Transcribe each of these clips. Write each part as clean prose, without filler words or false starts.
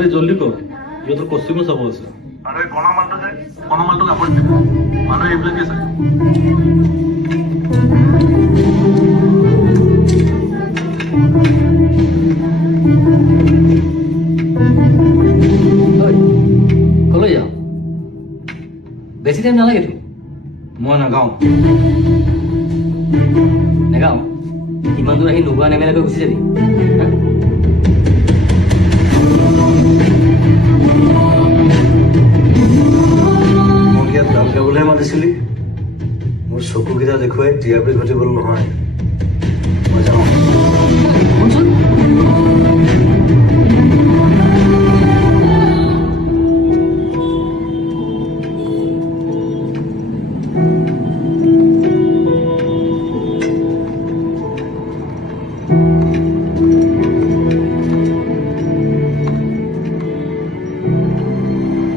আবে জলদি কৰ ইহঁতৰ কষ্টিউমো চাব আছে আৰু এই কণা মালটো যে কণা মালটো কাপোৰত দিব মানুহে এইবিলাকে চায় কলৈ যাওঁ বেছি টাইম নালাগেতো মই নাগাওঁ নেগাওঁ ইমান দূৰ আহি নোগোৱা নেমেলাকৈ গুচি যাবি মোক ইয়াত গান গাবলৈহে মাতিছিলি মোৰ চকুকেইটা দেখুৱাই টিআৰপি ঘটিবলৈ নহয় মই যাওঁ শুনচোন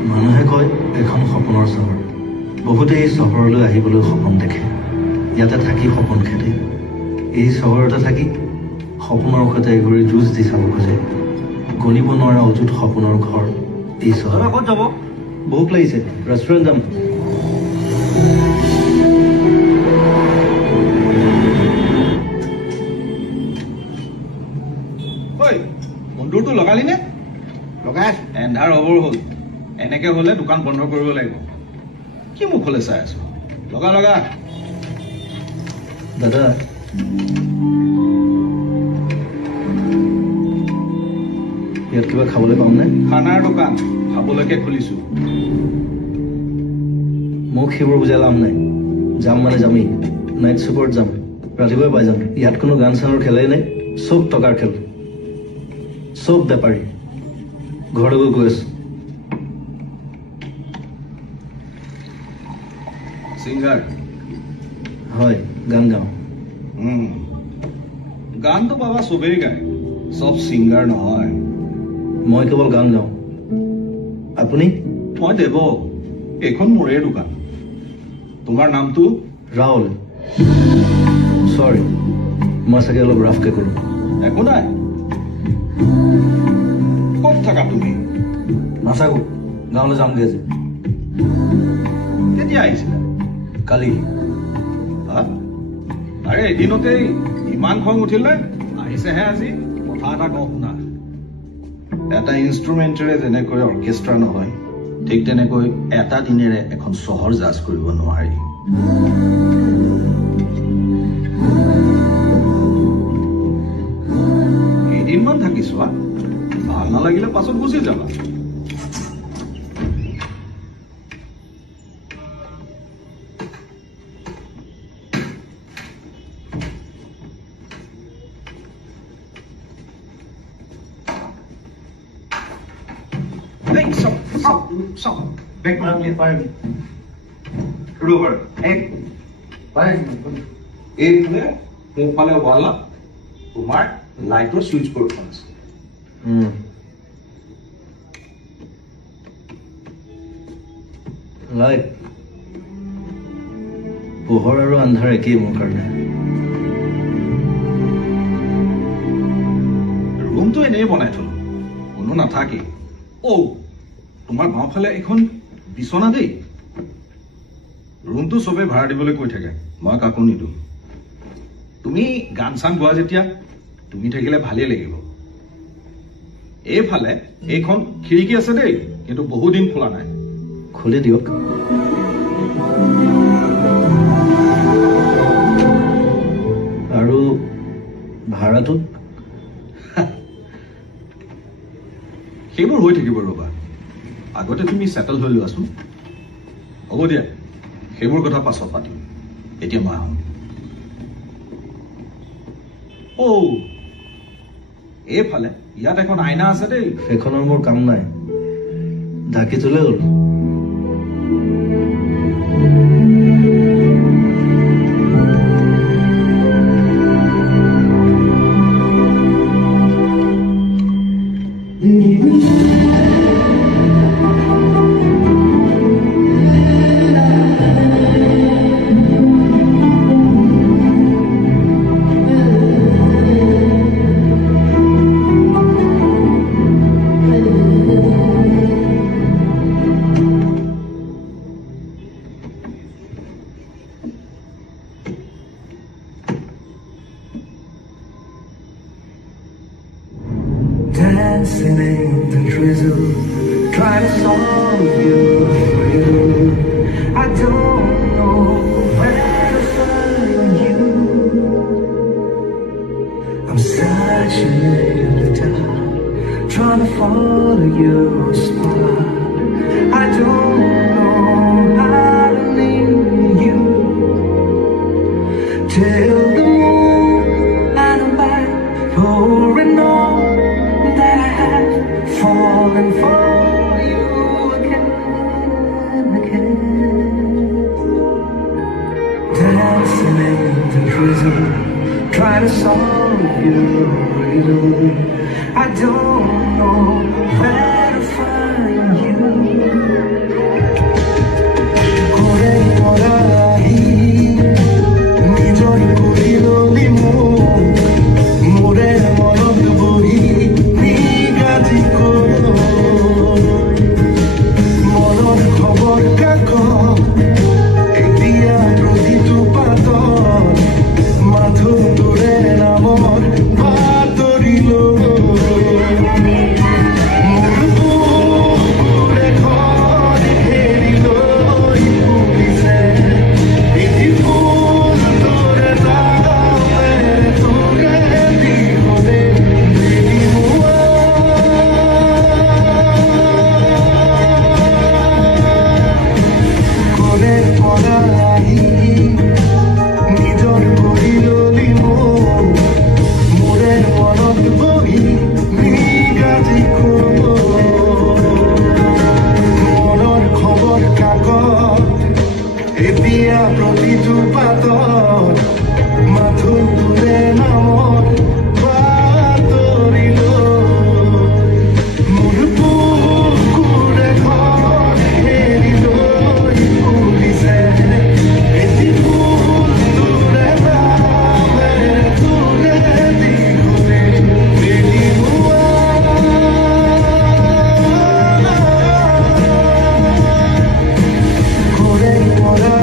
মানুহে কয় এখন সপোনৰ চহৰ বহুতে এই চহৰলৈ আহিবলৈ সপোন দেখে ইয়াতে থাকি সপোন খেদে এই চহৰতে থাকি সপোনৰ সৈতে এঘূৰি যুঁজ দি চাব খোজে গণিব নোৱাৰা অযুত সপোনৰ ঘৰ এই চহৰ ক'ত যাব ভোক লাগিছে ৰেষ্টুৰেণ্ট যাম ঐ বন্ধুৰটো লগালি নে লগাই এন্ধাৰ হবৰ হ'ল এনেকে হলে দোকান বন্ধ কৰিব লাগিব কি মুখলৈ চাই আছো লগা লগা দাদা ইয়াত কিবা খাবলৈ পামনে খানাৰ দোকান খাবলৈকে খুলিছো মোক সেইবোৰ বুজাই লাভ নাই যাম মানে যামেই নাইট চুপাৰত যাম ৰাতিপুৱাই পাই যাম ইয়াত কোনো গান চানৰ খেলাই নাই চব টকাৰ খেল চব বেপাৰী ঘৰলৈ গৈ আছো ছিংগাৰ হয় গান গাওঁ গানটো বাবা চবেই গায় চব ছিংগাৰ নহয় মই কেৱল গান গাওঁ আপুনি মই দেৱ এইখন মোৰে দোকান তোমাৰ নামটো ৰাহুল চৰি মই চাগে অলপ ৰাফকে কৰোঁ একো নাই ক'ত থাকা তুমি নাথাকো গাঁৱলৈ যামগৈ আজি কেতিয়া আহিছিলা কালি হা? আৰে এদিনতেই ইমান খং উঠিলে আহিছেহে আজি কথা এটা কওঁ শুনা এটা ইনষ্ট্ৰুমেণ্টেৰে যেনেকৈ অৰ্কেষ্ট্ৰা নহয় ঠিক তেনেকৈ এটা দিনেৰে এখন চহৰ জাজ কৰিব নোৱাৰি কেইদিনমান থাকিছো ভাল নালাগিলে পাছত গুচি যাবা এইফালে সোঁফালে ৱালত তোমাৰ লাইটৰ চুইচ বৰ্ডখন আছে লাইট পোহৰ আৰু আন্ধাৰ একেই মোৰ কাৰণে ৰুমটো এনেই বনাই থলো কোনো নাথাকে তোমাৰ বাওঁফালে এখন বিচনা দেই ৰুমটো চবে ভাড়া দিবলৈ কৈ থাকে মই কাকো নিদো তুমি গান চান গোৱা যেতিয়া তুমি থাকিলে ভালেই লাগিব এইফালে এইখন খিৰিকী আছে দেই কিন্তু বহুদিন খোলা নাই খুলি দিয়ক আৰু ভাড়াটো সেইবোৰ হৈ থাকিব ৰবা আগতে তুমি সেটেল হৈ লোৱাচোন হ'ব দিয়া সেইবোৰ কথা পাছত পাতিম এতিয়া মই আহোঁ এইফালে ইয়াত এখন আইনা আছে দেই সেইখনৰ মোৰ কাম নাই ঢাকি থলে হ'ল dancing in the drizzle, trying to solve your riddle. I don't know where to find you. I'm searching in the dark, trying to follow your spot. I don't know how to leave you till the moon and I'm back, pouring all that I have, falling for you again and again. Dancing in the drizzle, trying to solve your riddle. I don't know where to find you. Kore morai, nijor korilo limu, more monot bori nigati koro. Monor khobor kakot, etia protito pator, mathur dore namor patorilo. প্ৰতিটো পাতত মাথো তোৰে নামত বাতৰিল মোৰ বুকুৰে ঘৰ এৰিলৈ উৰিছে এটি ফুল তোৰে নামে তোৰে দিঘলে মেলি কৰে পৰা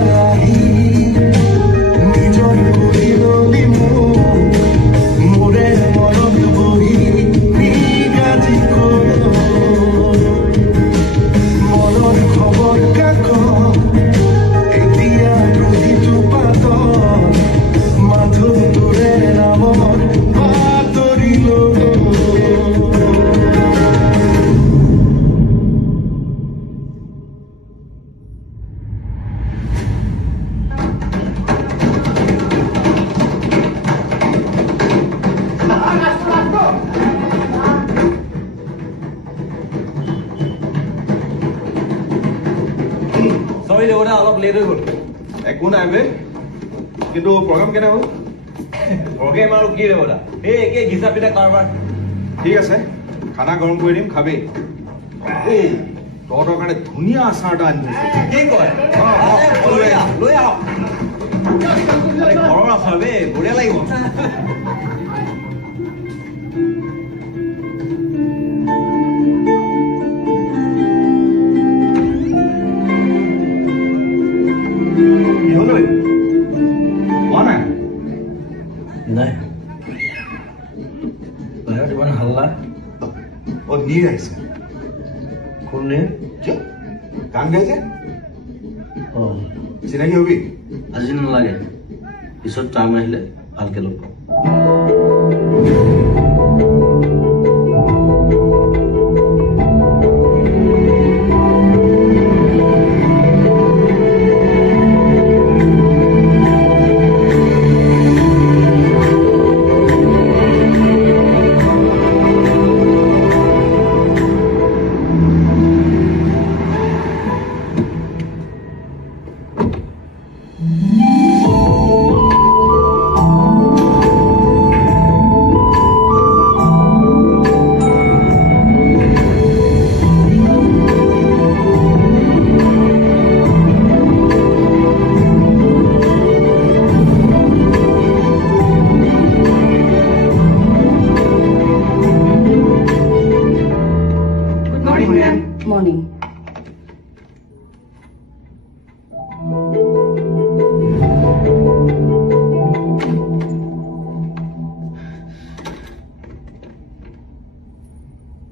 Sorry, দেৱতা অলপ লেট হৈ গ'ল। একো নাই বে, কিন্তু প্ৰগ্ৰাম কেনে হ'ল? প্ৰগ্ৰেম আৰু কি দেৱতা, এই একে ঘিচা পিঠা কাৰবাৰ। ঠিক আছে, খানা গৰম কৰি দিম, খাবি। এই তহঁতৰ কাৰণে ধুনীয়া আচাৰ এটা আনি দিছোঁ। কি কয়? লৈ আহক। ঘৰৰ আচাৰ বে, বঢ়িয়া লাগিব। কি হ'ল ঐ? কোৱা নাই? নাই বাহিৰত ইমান হাল্লা। অ' নীৰ আহিছে। কোন নে? কিয়? গান গাইছে? অঁ চিনাকি হবি? আজি নালাগে, পিছত টাইম আহিলে ভালকে লগ পাম।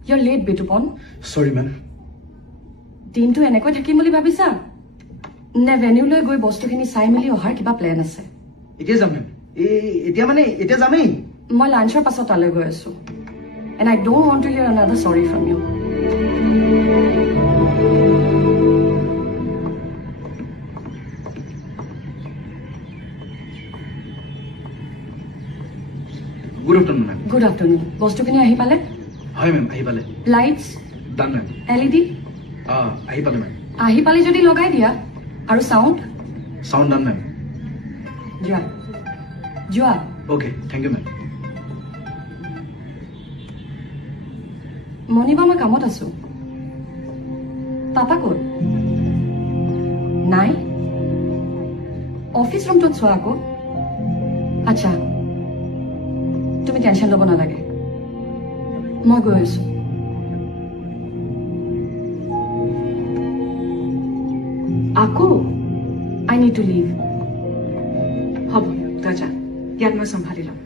You're late, Bitupon. Sorry, ma'am. দিনটো এনেকৈ থাকিম বুলি ভাবিছা নে ভেনিউলৈ গৈ বস্তুখিনি চাই মেলি অহাৰ কিবা প্লেন আছে এতিয়া যাম মেম এতিয়া যামেই মই লাঞ্চৰ পাছত তালৈ গৈ আছো and I don't want to hear another sorry from you. Good afternoon ma'am Good afternoon. বস্তুখিনি আহি পালে হয় মেম আহি পালে লাইটছ ডান মেম LED আহি পালে মেম আহি পালে যদি লগাই দিয়া আৰু সাউণ্ড চাউণ্ড ডান মেম যোৱা অ'কে থেংক ইউ মেম মণিবা মই কামত আছো পাপা ক'ত নাই অফিচ ৰুমটোত চোৱা আকৌ আচ্ছা তুমি টেনশ্যন ল'ব নালাগে মই গৈ আছো আকৌ আই নিড টু লিভ হ'ব তই যা ইয়াত মই চম্ভালি ল'ম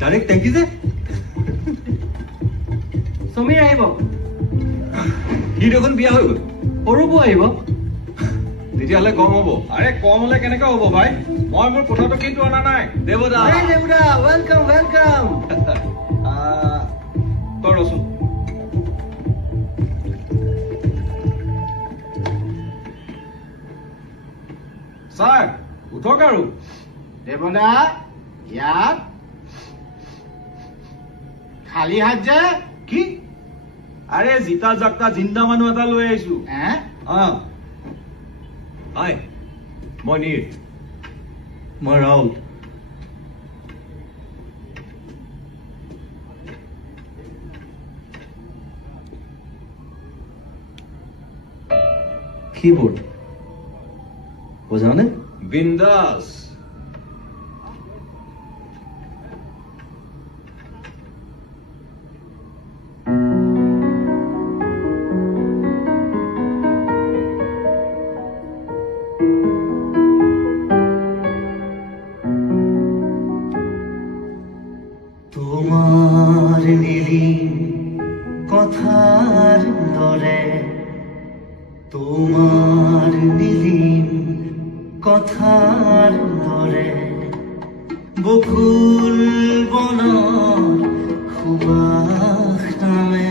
ডাইৰেক্ট টেংকি যে সমীৰ আহিব সি দেখোন বিয়া হৈ গ'ল সৰুবো আহিব তেতিয়াহ'লে কম হ'ব আৰে কম হ'লে কেনেকৈ হ'ব ভাই মই মোৰ কথাটো কিন্তু অনা নাই দেৱদা দেউতা ৱেলকাম ৱেলকাম তই ৰচোন ছাৰ উঠক আৰু দেৱদা ইয়াত খালী হাত যে কি আৰে জিতা জাকটা জিন্দা মানুহ এটা লৈ আহিছো হাই মই নীৰ মই ৰাহুল কীবোৰ্ড বোঝাওনে বিন্দাস তোমাৰ নীলি কথাৰ দৰে তোমাৰ নীলি কথাৰ দৰে বকুল বনৰ সুবাস নামে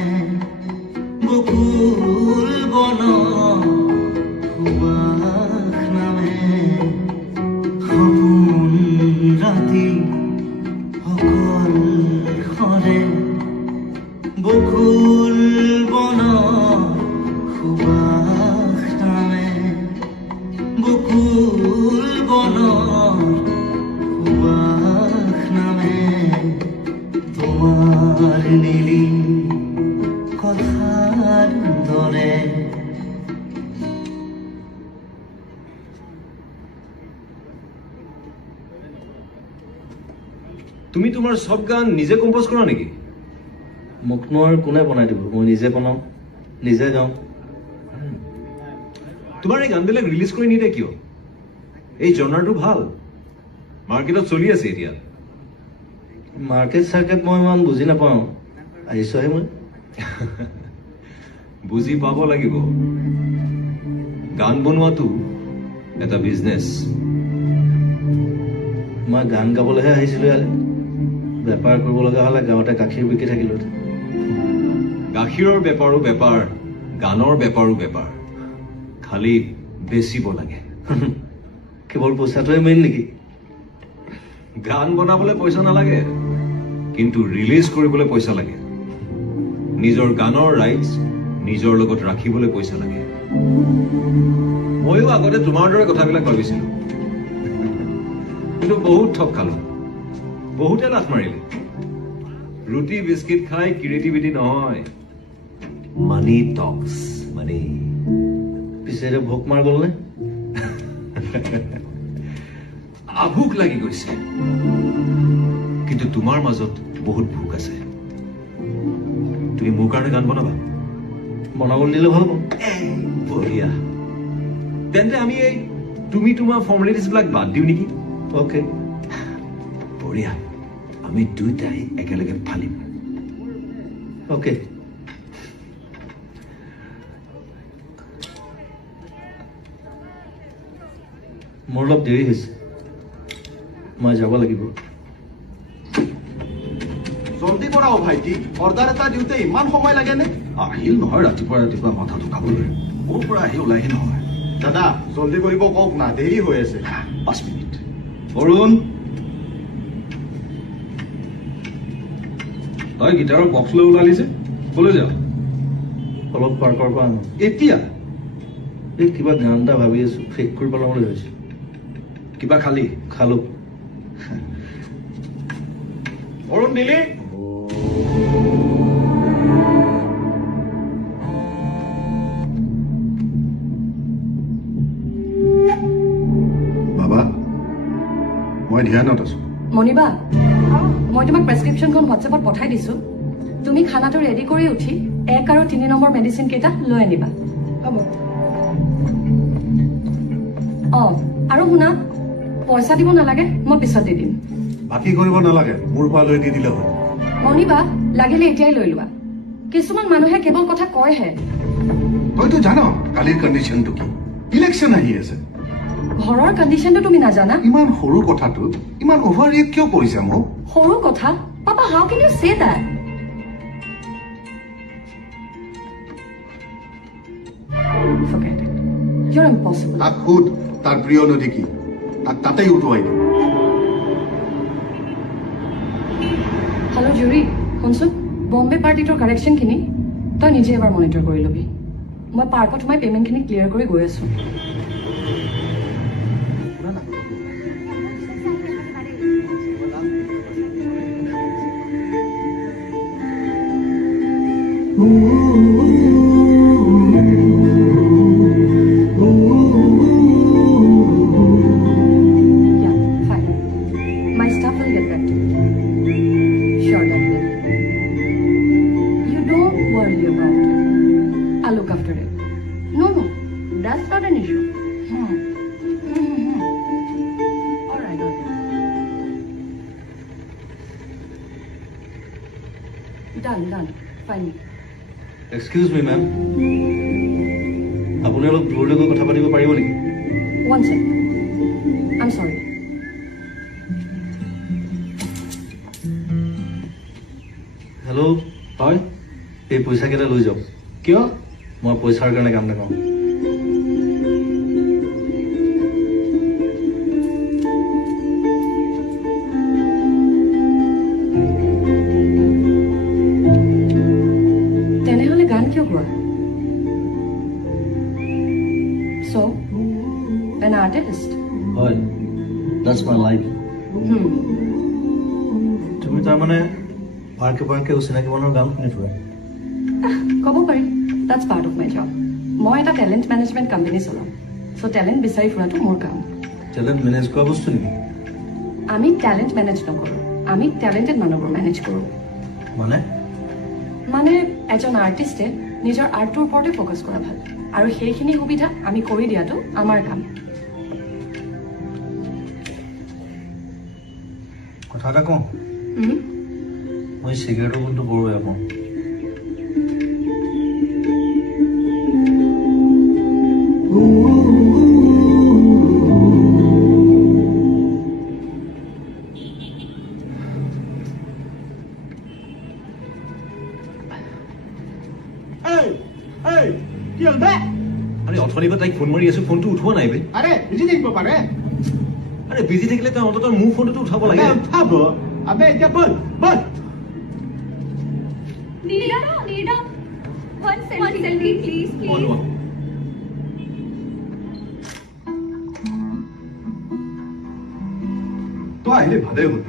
বকুল বনৰ সুবাস নামে সপোন ৰাতি অকল খৰে বকুল বনৰ সুবাস নামে বকুল বনৰ সুবাস নামে তোমাৰ নীলি কথাৰ দৰে তুমি তোমাৰ সব গান নিজে কম্পোজ কৰা নেকি মোকনো আৰু কোনে বনাই দিব মই নিজে বনাওঁ নিজে গাওঁ তোমাৰ এই গানবিলাক ৰিলিজ কৰি নিদিয়ে কিয় এই জনাৰটো ভাল মাৰ্কেটত চলি আছে এতিয়া মাৰ্কেট চাৰ্কেট মই ইমান বুজি নাপাওঁ আহিছোহে মই বুজি পাব লাগিব গান বনোৱাটো এটা বিজনেছ মই গান গাবলৈহে আহিছিলোঁ ইয়ালৈ বেপাৰ কৰিব লগা হ'লে গাঁৱতে গাখীৰ বিকি থাকিলোঁ গাখীৰৰ বেপাৰো বেপাৰ গানৰ বেপাৰো বেপাৰ খালি বেচিব লাগে কেৱল পইচাটোৱে মেইন নেকি গান বনাবলৈ পইচা নালাগে কিন্তু ৰিলিজ কৰিবলৈ পইচা লাগে নিজৰ গানৰ ৰাইটছ নিজৰ লগত ৰাখিবলৈ পইচা লাগে ময়ো আগতে তোমাৰ দৰে কথাবিলাক ভাবিছিলো, কিন্তু বহুত ঠগ খালো, বহুতে লাথ মাৰিলে। ৰুটি বিস্কিট খাই ক্ৰিয়েটিভিটি নহয়, মানি টক্স মানি। পিছে এতিয়া ভোক মাৰ গ'ল নে? আভোক লাগি গৈছে, কিন্তু তোমাৰ মাজত বহুত ভোক আছে। তুমি মোৰ কাৰণে গান বনাবা? বনাবলৈ দিলে ভাল পাওঁ। বঢ়িয়া, তেন্তে আমি এই তুমি তোমাৰ ফৰ্মেলিটিজ বিলাক বাদ দিওঁ নেকি? অ'কে, বঢ়িয়া, আমি দুইটাই একেলগে ফালিম। অ'কে। মোৰ অলপ দেৰি হৈছে, মই যাব লাগিব। জলদি কৰা ভাইটি, অৰ্ডাৰ এটা দিওঁতে ইমান সময় লাগেনে? আহিল নহয় ৰাতিপুৱা ৰাতিপুৱা মাথাটো খাবলৈ, ক'ৰ পৰা আহি ওলাইহি নহয়। দাদা জলদি কৰিব কওক না, দেৰি হৈ আছে। 5 মিনিট। অৰুণ, তই গীটাৰৰ বক্স লৈ ওলালি যে, ক'লৈ যাওঁ? অলপ পাৰ্কৰ পৰা আনো। এতিয়া এই কিবা গান এটা ভাবি আছো, ফেক কৰি পেলাম বুলি ভাবিছো। কিবা খালি? খালো। অৰুণ দিলি? বাবা, মই ধ্যানত আছো। মণিবা, মই তোমাক প্ৰেছক্ৰিপশ্যনখন হোৱাটছএপত পঠাই দিছো। তুমি খানাটো ৰেডি কৰি উঠি 1 আৰু 3 নম্বৰ মেডিচিন কেইটা লৈ আনিবা। হ'ব। আৰু শুনা, পইচা দিব নালাগে, মই পিছত দি দিম। বাকী কৰিব নালাগে, মোৰ পৰা লৈ দি দিলে হ'ল। মণিবা, লাগিলে এতিয়াই লৈ লোৱা। কিছুমান মানুহে কেৱল কথা কয়হে। তইতো জান কালিৰ কণ্ডিশ্যনটো কি? ইলেকশ্যন আহি আছে। ঘৰৰ কণ্ডিশ্যনটো তুমি নাজানা? ইমান সৰু কথাটোত ইমান অভাৰ ৰিয়েক্ট কিয় কৰিছে মোক? সৰু কথা? Papa, how can you say that? Forget it. You're impossible. তাক সুধ তাৰ প্ৰিয় নদী কি, তাক তাতেই উঠুৱাই দিম। হেল্ল' জুৰি, শুনচোন, বম্বে পাৰ্টিটোৰ কাৰেকশ্যনখিনি তই নিজে এবাৰ মনিটৰ কৰি ল'বি। মই পাৰ্কত সোমাই পে'মেণ্টখিনি ক্লিয়াৰ কৰি গৈ আছোঁ। Yeah, fine. My staff will get back to you. Sure, definitely. You don't worry about it. I'll look after it. No, that's not an issue. All right. Done. Fine. Excuse me ma'am, আপুনি অলপ দূৰলৈ গৈ কথা পাতিব পাৰিব নেকি? One second. I'm sorry. Hello', হয়, এই পইচাকেইটা লৈ যাওক। কিয়? মই পইচাৰ কাৰণে কাম নাপাওঁ। তেনেহ'লে গান কিয় গোৱা? So, an artist? হয়, that's my life. তুমি তাৰমানে পাৰ্কে পাৰ্কে অচিনাকি মানুহৰ গান শুনি ফুৰা? ক'ব পাৰি, that's part of my job. মই এটা টেলেণ্ট মেনেজমেণ্ট কোম্পানী চলাওঁ, চ' টেলেণ্ট বিচাৰি ফুৰাটো মোৰ কাম। টেলেণ্ট মেনেজ কৰা বস্তু নেকি? আমি টেলেণ্ট মেনেজ নকৰোঁ, আমি টেলেণ্টেড মানুহবোৰ মেনেজ কৰোঁ। মানে এজন আৰ্টিষ্টে নিজৰ আৰ্টটোৰ ওপৰতে ফ'কাছ কৰা ভাল, আৰু সেইখিনি সুবিধা আমি কৰি দিয়াটো আমাৰ কাম। কথা এটা কওঁ, মই চিগাৰেটৰ গোন্ধটো বৰ বেয়া পাওঁ। আৰে অথনিৰ পৰা তাইক ফোন মাৰি আছো, ফোনটো উঠোৱা নাই বে। আৰে বিজি থাকিব পাৰে। আৰে বিজি থাকিলে তই অন্ততঃ মোৰ ফোনটো উঠাব লাগে। উঠাব আবে এতিয়া বল Nida, one selfie, please. অ' লোৱা। আহিলে ভালেই হ'ল